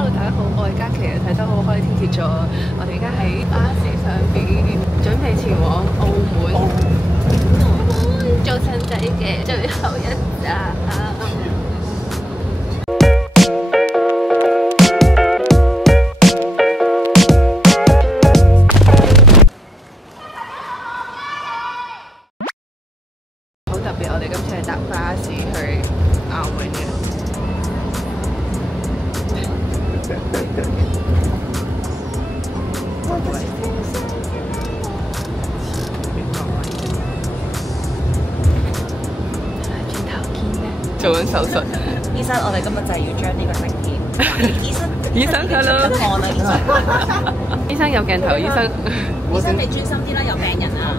Hello， 大家好，我係嘉琪啊，睇得好開天蠍座，我哋而家喺巴士上邊，準備前往澳門做親仔嘅最後一站。好特別，我哋今次係搭巴士去澳門嘅。做緊手術，醫生，我哋今日就係要將呢個晶片。醫生，hello，看啊，醫生有鏡頭，醫生，醫生你專心啲啦，有病人啊！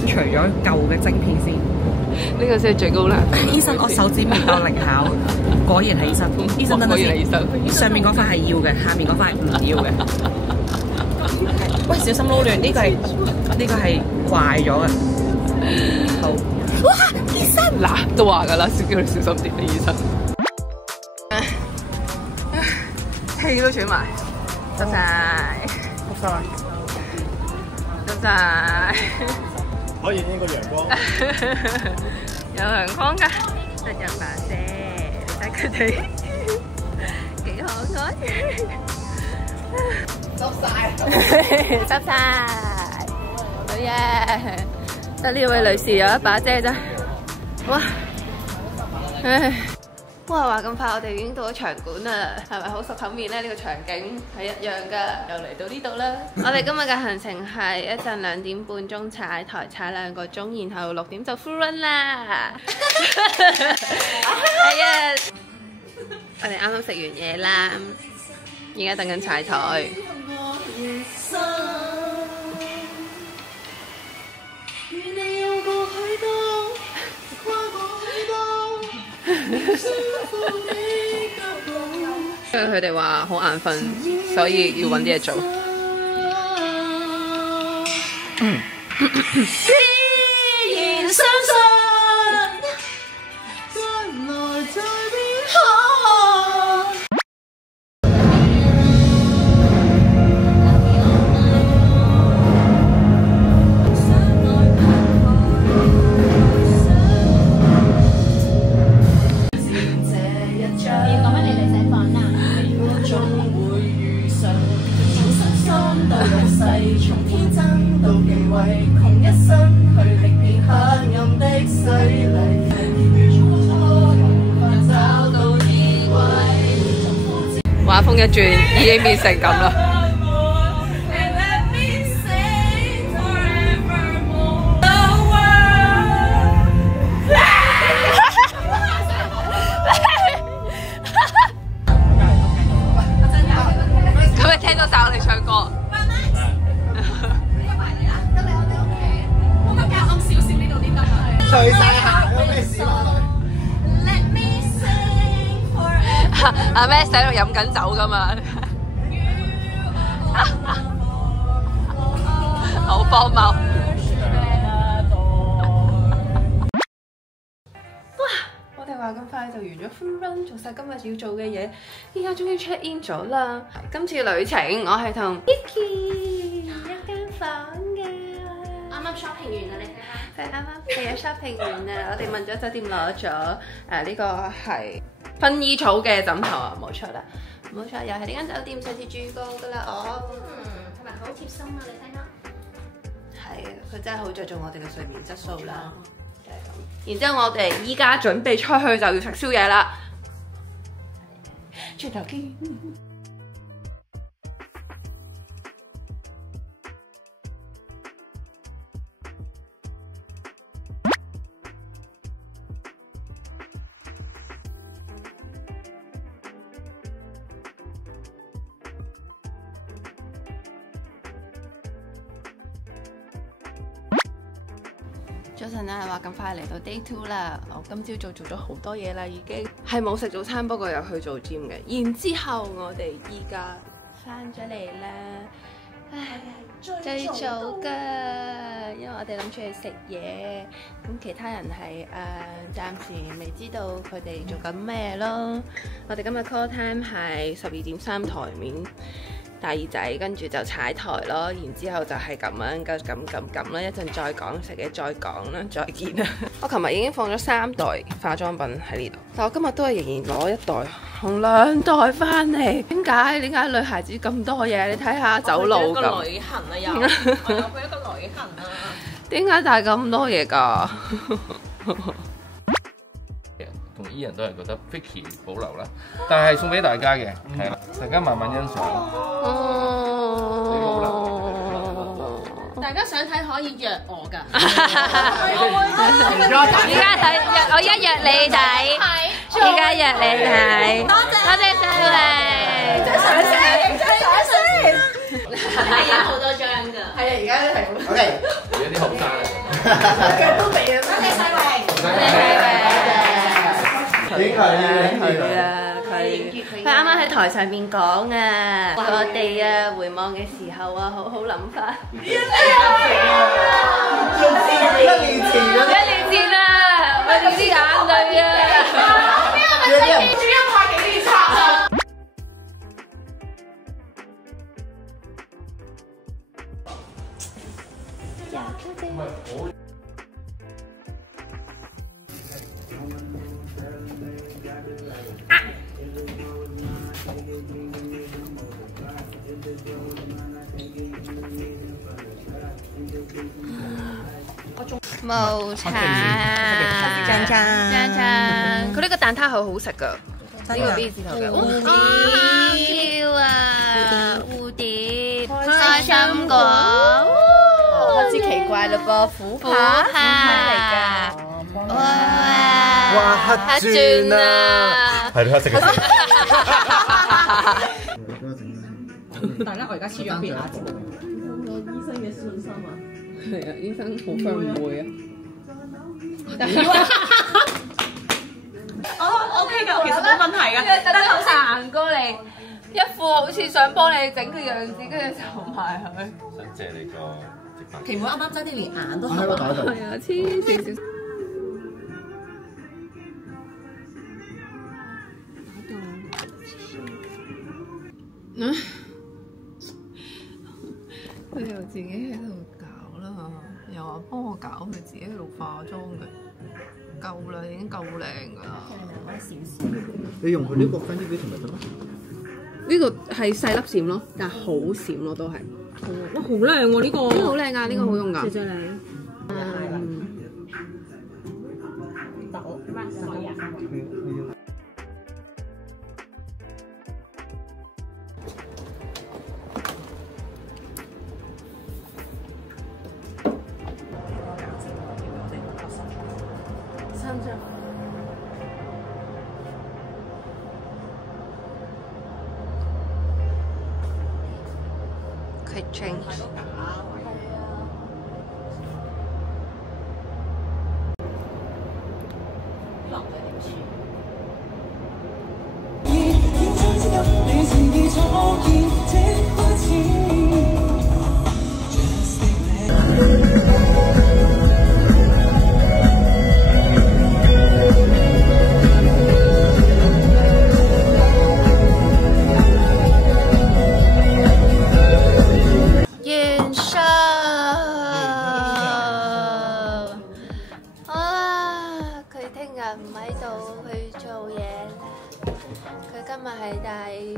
除咗舊嘅晶片先，呢個先係最高難度。醫生，我手指未夠靈巧，果然係醫生。醫生，果然係醫生。上面嗰塊係要嘅，下面嗰塊係唔要嘅。喂，小心撈亂，呢個係壞咗嘅。好。哇！醫生嗱，都話㗎啦，叫你小心啲，你醫生。氣都喘埋，執晒，執晒，可以影個陽光。有陽光㗎，得一把遮，你睇佢哋幾可愛。執晒，執晒，好嘢！得呢位女士有一把遮啫，哇！唉，哇！話咁快，我哋已經到咗場館啦，係咪好熟口面咧？呢個場景係一樣㗎，又嚟到呢度啦。我哋今日嘅行程係一陣2點半鐘踩台踩2個鐘，然後6點就 full run 啦。係啊！我哋啱啱食完嘢啦，而家等緊踩台。因為佢哋話好眼瞓，所以要揾啲嘢做。依然相信將來在變好。從天真到地位，窮一生去歷遍黑暗的洗禮，找到依歸。畫風一轉，已經變成咁啦。咁你聽到晒我哋唱歌？除晒鞋有咩事啊？阿咩喺度飲緊酒㗎嘛？好荒謬！哇！我哋話咁快就完咗 full run，做晒今日要做嘅嘢，依家終於 check in 咗啦。今次旅程我係同 Kiki 一間房嘅。啱啱 shopping 完啦，你睇下。佢啱啱係啊 shopping 完啦，我哋問咗酒店攞咗呢個係薰衣草嘅枕頭啊，冇錯啦，冇錯，又係呢間酒店上次住過噶啦，我同埋好貼心啊，你睇下。係啊，佢真係好着重我哋嘅睡眠質素啦，就係咁。然之後我哋依家準備出去就要食宵夜啦，轉頭見。早晨啊，話咁快嚟到 day 2啦，我今朝早做咗好多嘢啦，已經係冇食早餐，不過有去做 gym 嘅。然之後我哋依家翻咗嚟啦，最早㗎，因為我哋諗住去食嘢，咁其他人係暫時未知道佢哋做緊咩咯。我哋今日 call time 係12.3台面大耳仔，跟住就踩台咯，然之後就係咁樣咁啦，一陣再講食嘢再講啦，再見啦。我琴日已經放咗3袋化妝品喺呢度，但我今日都係仍然攞1袋同2袋翻嚟。點解女孩子咁多嘢？你睇下走路咁。我去一個旅行啊，又我去一個旅行啊。點解帶咁多嘢㗎？同 Ian 都係覺得 Vicky 保留啦，但係送俾大家嘅，係啦，大家慢慢欣賞。大家想睇可以約我㗎。依家睇我一約你睇，依家約你睇。多謝晒你。張相先，張相先。係有好多張㗎。係啊，而家都係咁。OK。而家啲後生腳都未啊！多謝世榮。多謝。影佢啊！佢啱啱喺台上面講啊，話我哋啊回望嘅時候啊，好好諗法。1年前啊，我哋啲眼淚啊！有啲人主要拍幾年冊。冇茶，佢呢個蛋撻好好食噶，呢個 B 字頭嘅蝴蝶，開心果，開始奇怪嘞噃，虎扒嚟㗎，哇黑鑽啊！係黑色嘅。大家我而家黐咗邊啊！係啊，醫生好快唔會啊。我 OK 㗎，其實冇問題㗎。特登行過嚟，一副好似想幫你整嘅樣子，跟住就埋去。想借你個直白。奇妹啱啱真係連眼都合喺個袋度。係啊，黐線。佢又自己喺度搞啦，又話幫我搞，佢自己喺度化妝嘅，夠啦，已經夠靚㗎啦。你用佢呢個 Fenty Beauty 咪得咯？呢個係細粒閃咯，但係好閃咯，都係。哇，好靚喎呢個！呢個好靚㗎，呢個好用㗎。最靚。Quick change。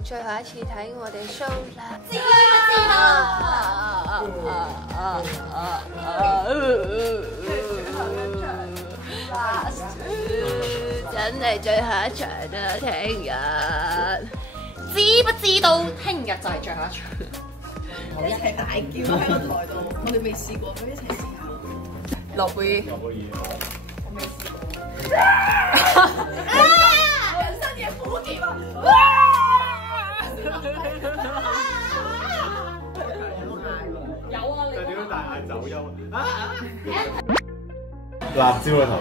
最後一次睇我哋 show 啦，真係最後一場啦！聽日知不知道？聽日就係最後一場。我一齊大叫喺個台度，我哋未試過，咁一齊試下。落杯。我未試過。人生嘅苦澀啊！有啊，你點樣大眼走音辣椒嘅頭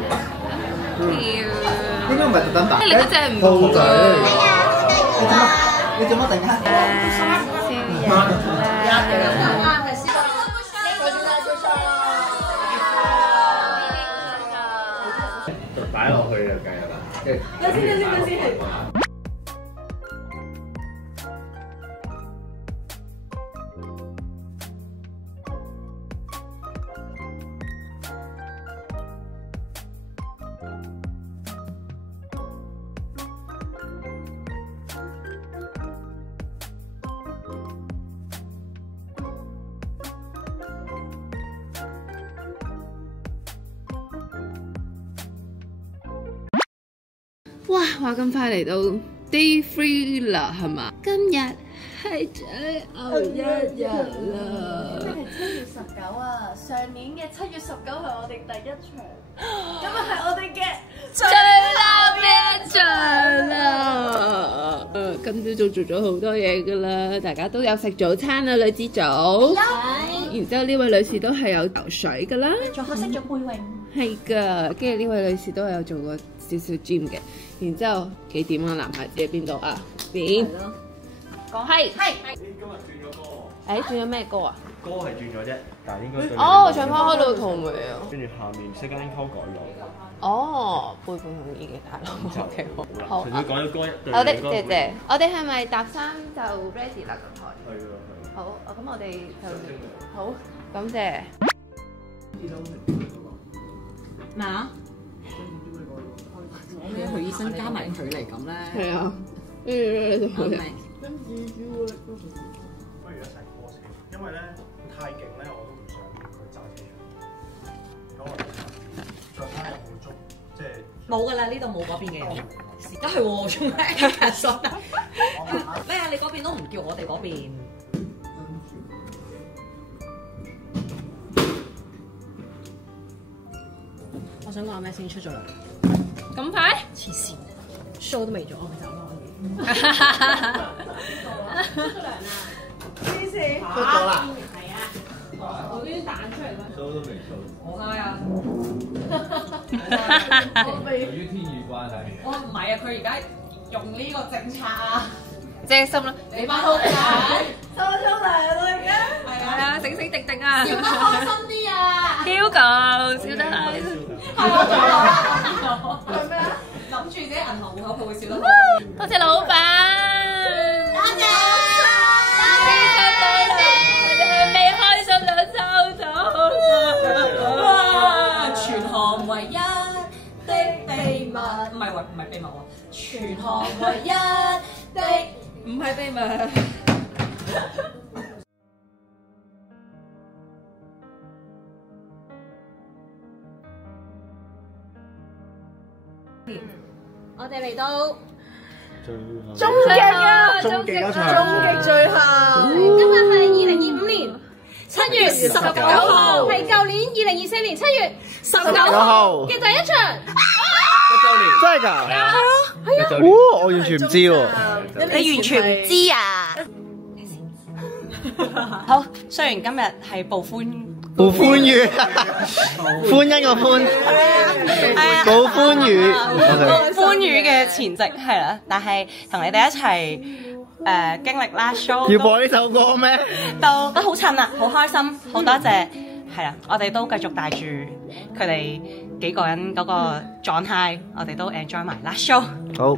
應該唔係特登打。你嗰隻唔兔仔。你你做乜突然間？擺落去就計啦。等先。哇！話咁快嚟到 Day 3啦，係嘛？今日係最後一日啦。今日係7月19啊！上年嘅7月19係我哋第一場，今日係我哋嘅最後一場啦！今朝早做咗好多嘢噶啦，大家都有食早餐啦，女子組。然之後呢位女士都係有游水噶啦，仲學識咗背泳。係噶，跟住呢位女士都有做過少少 gym 嘅。然之後幾點啊？男孩子喺邊度啊？邊？講係。今日轉咗歌喎。誒，轉咗咩歌啊？歌係轉咗啫，但係應該對。哦，唱翻開到桃梅啊！跟住下面西間溝改咗。哦，背叛同意嘅大佬，OK 好。純粹改咗歌一。好的，謝謝。我哋係咪搭衫就 ready 啦？咁台。係啊係。好，咁我哋就好，感謝。咩啊？咩許醫生加埋距離咁咧？係啊，我明。不如一齊歌先，因為咧太勁咧，我都唔想佢揸車出。咁我哋腳踭又好足，即係冇㗎啦，呢度冇嗰邊嘅人。都係喎，仲咩啊？你嗰邊都唔叫我哋嗰邊。我想講咩先出咗嚟？咁快？黐線 ，show 都未做，我咪走咯。出咗啦。係啊，我已經彈出嚟啦。show 都未 show。我嗌啊！由於天雨關係。我唔係啊，佢而家用呢個政策啊，借心啦，你班好仔收出嚟啦而家。係係啊，醒醒定定啊！笑得開心啲啊！ Hugo 笑得開心。係咩啊？諗住自己銀行戶口，佢會笑得。多謝老闆。多謝。未開心就收咗。哇！全行唯一的秘密，唔係秘密喎，全行唯一的唔係秘密。我哋嚟到終極啊！終極一場。終極最後。今日係2025年7月19號，係舊年2024年7月19號嘅第一場。真係㗎？係啊！我完全唔知喎。你完全唔知啊！好，雖然今日係暴歡愉，歡欣個歡，暴歡愉，歡愉嘅前夕係啦，但係同你哋一齊經歷啦 show，要播呢首歌咩？都好襯啊，好開心，好多謝係啦，我哋都繼續帶住佢哋幾個人嗰個狀態，我哋都 enjoy 埋啦 show。好。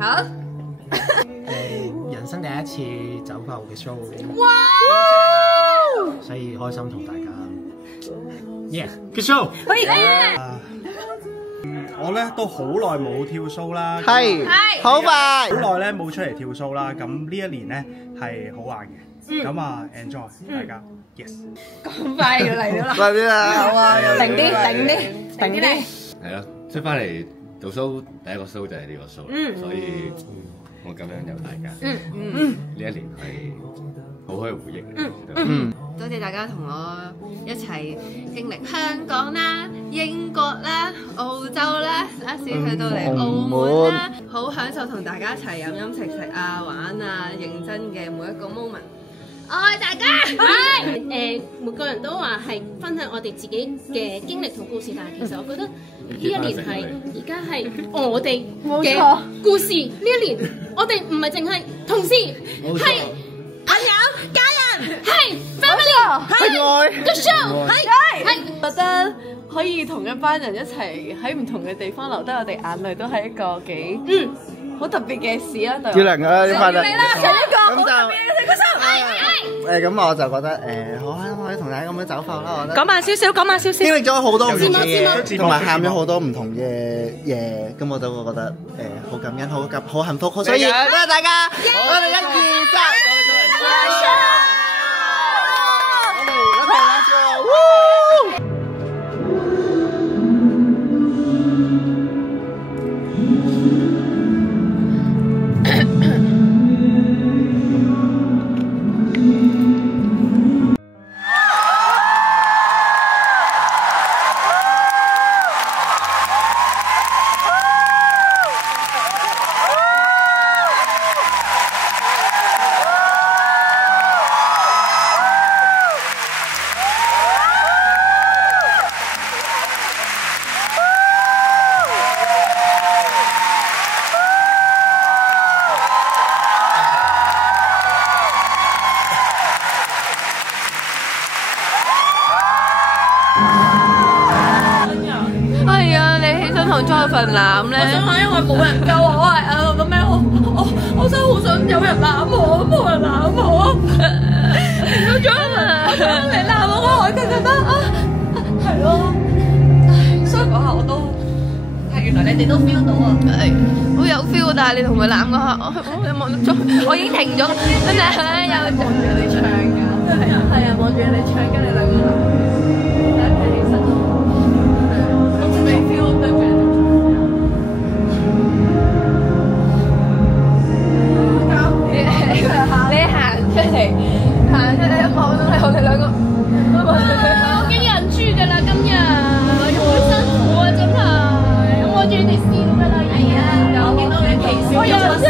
人生第一次走埠嘅 show，所以開心同大家。Yeah，good show。我咧都好耐冇跳 show 啦，係好快，好耐咧冇出嚟跳 show 啦。咁呢一年咧係好玩嘅，咁啊 enjoy 大家 ，yes。咁快要嚟到啦！快啲啦，好啊，定啲。係咯，出翻嚟做 show 第一個 show 就係呢個 show，所以我咁樣有大家，呢一年係好開回憶嘅。多謝大家同我一齊經歷香港啦、英國啦、澳洲啦，一時去到嚟澳門啦，好享受同大家一齊飲飲食食啊、玩啊，認真嘅每一個 moment。愛大家，每個人都話係分享我哋自己嘅經歷同故事，但係其實我覺得呢一年係而家係我哋嘅故事。呢一年我哋唔係淨係同事，係朋友、家人，係 family。個 show 係覺得可以同一班人一齊喺唔同嘅地方留低我哋眼淚，都係一個幾好特別嘅事啦。對我，要能啊！快樂。咁咁我就覺得好開心可以同大家咁樣走埠啦。我覺得講慢少少，講慢少少。經歷咗好多唔同嘅嘢，節目同埋喊咗好多唔同嘅嘢，咁我就會覺得好感恩、好幸福，所以多謝大家，我哋1、2、3，我哋一齊啦，Go！裝份攬咧，我想話因為冇人救我係咁樣，我真係好想有人攬我，冇人攬我，停咗我想你攬我就覺得係咯，所以嗰下我都係原來你哋都 feel 到啊，好有 feel， 但係你同佢攬嗰下，我望得中，我已經停咗，真係有望住你唱㗎，係啊，望住你唱，跟你兩個攬，其實我仲未 feel 對住。你行出嚟，望到你我哋兩個，我已經忍住㗎啦，今日好辛苦啊，真係，我望住你哋笑㗎啦，係啊，我見到你微笑容都笑，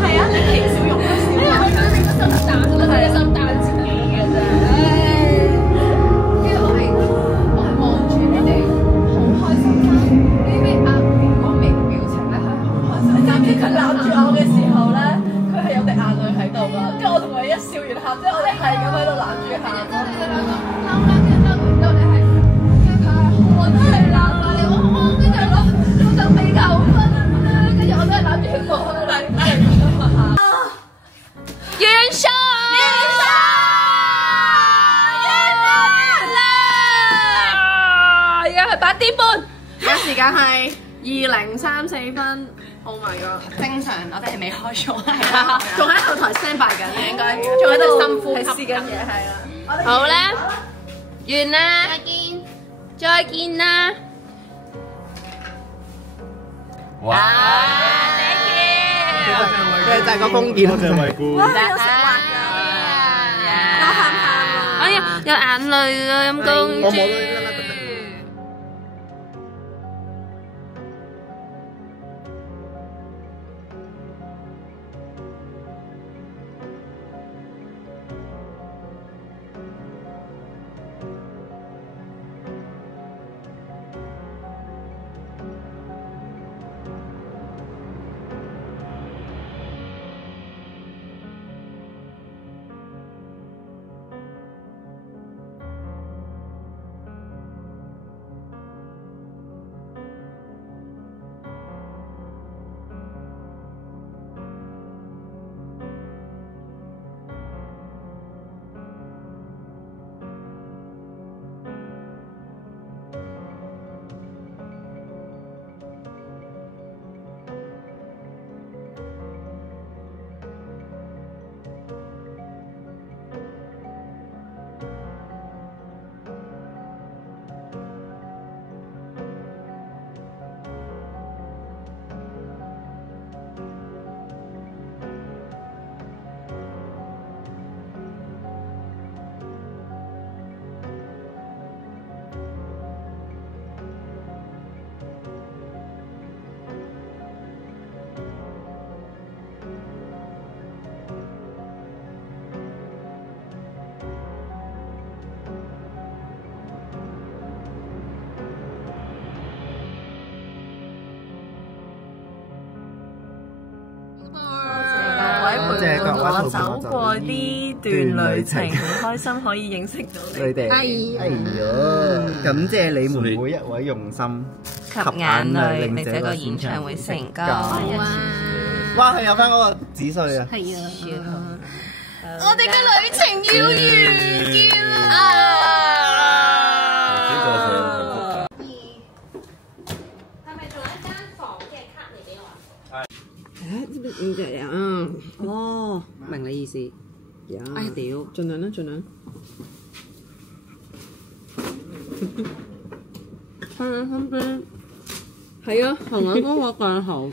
係啊，你微笑容都笑，我覺得你個心彈，我覺得你心彈自己嘅啫，跟住我係望住你哋好開心啦，呢啲嗰個微表情咧係好開心，你知佢攬住我嘅時候咧。係有滴眼淚喺度㗎，跟住我同佢一笑完喊，即係我哋係咁喺度攬住喊。跟住你兩個嬲啦，跟住嬲完之後你係，跟住佢係我都係攬埋你，跟住我就被扣分啦，跟住我都係攬住佢過去啦。元宵，而家係8點半，而家時間係20:34。Oh my god！正常，我哋係未開咗，係啊，仲喺後台 stand by 緊嘅，應該仲喺度深呼吸，係試緊嘢，係啦。好啦，完啦，再見啦。哇！Thank you。就係個封建，多謝惠顧。哇！有食滑㗎，我喊啊！哎呀，有眼淚啊，陰公豬。同我走過呢段旅程，好開心可以認識到你哋。哎呀，感謝你們每一位用心及眼淚，令這個演唱會成功。哇！佢有翻嗰個紙碎啊！係啊，我哋嘅旅程要完結啦！係咪仲有一間房嘅卡嚟俾我啊？哦，明你意思。哎屌，盡量啦，盡量。係啊，分杯。係啊，同我講我更好。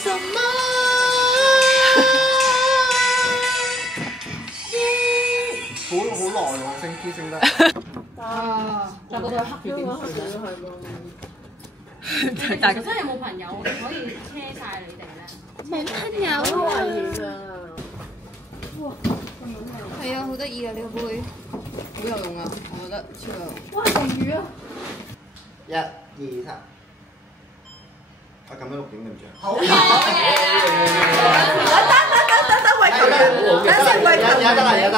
什麼？好耐喎，升 K 升得。但嗰度黑咗點算啊？大家真係有冇朋友可以車晒你哋咧？冇朋友啊！哇，係啊，好得意啊！呢個杯好有用啊，我覺得超有用。哇，龍魚啊！1、2、3。我撳咗錄影對唔住。好嘅。等，喂，等先，喂，得啦，得啦。